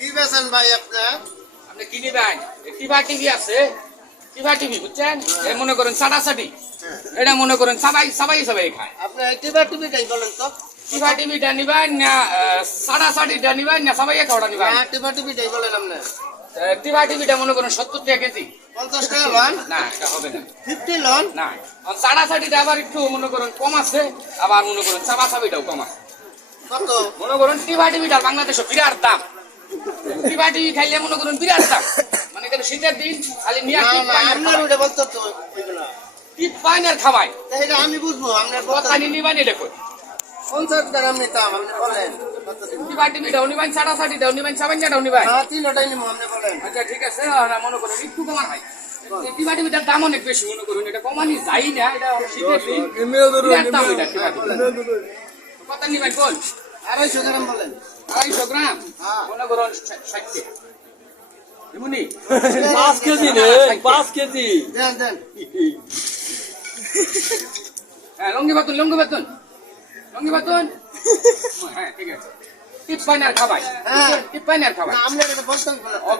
কি বেছেন ভাই আপনার? আপনি কি নিবেন? টিভা টিভি আছে, টিভা টিভি বুঝছেন? এই মনে করেন সাটাসাটি, এটা মনে করেন সবাই সবাই সবাই খায়। আপনি টিভা টিভিটাই বলেন তো। টিভা টিভিটা নিবেন না সাটাসাটিটা নিবেন না সবাই খাওয়াটা নিবেন? হ্যাঁ, টিভা টিভিটাই বলেন আপনি। টিভা টিভিটা মনে করেন 70 টাকা কেজি। 50 টাকা লন, না এটা হবে না। 50 লন। না সাটাসাটিটা আবার একটু মনে করেন কম আছে, আবার মনে করেন সাবাসাবিটাও কম আছে। কত? মনে করেন টিভা টিভিটা বাংলাদেশে বিরাট দাম। টিভা টিভি খাইলে মনে করেন বিরাট দাম। মানে কেন শীতের দিন খালি নিয়ে না না, আপনার ওটা বলতে তো ওইগুলা। টিপ পাইনের খাওয়াই এটা আমি বুঝবো, আপনার কথা পানি নিবান এটা কই 50 টাকা আমি নিতাম, আপনি বলেন। টিভা টিভিটাও নিবান সাটাসাটিটাও নিবান সাবানটাও নিবান। হ্যাঁ, তিনটাই নিবো, আপনি বলেন। আচ্ছা ঠিক আছে মনে করেন একটু কমান হয়। টিভা টিভিটার দাম অনেক বেশি মনে করুন, এটা কমানি যাই না, এটা শীতের দিন বিরাট দাম এটা টিভা টিভি। কত নিবান বল? 250 গ্রাম বলেন। 250 গ্রাম হ্যাঁ। মনে করুন 60 টাকা। এমনি 5 কেজি রে, 5 কেজি। দেন দেন। হ্যাঁ লঙ্গি বাতুন হ্যাঁ ঠিক আছে। টিপ পাইনার খাবাই, হ্যাঁ। টিপ পাইনার খাবাই। না, আপনার এটা বলতে হবে না। ওকে।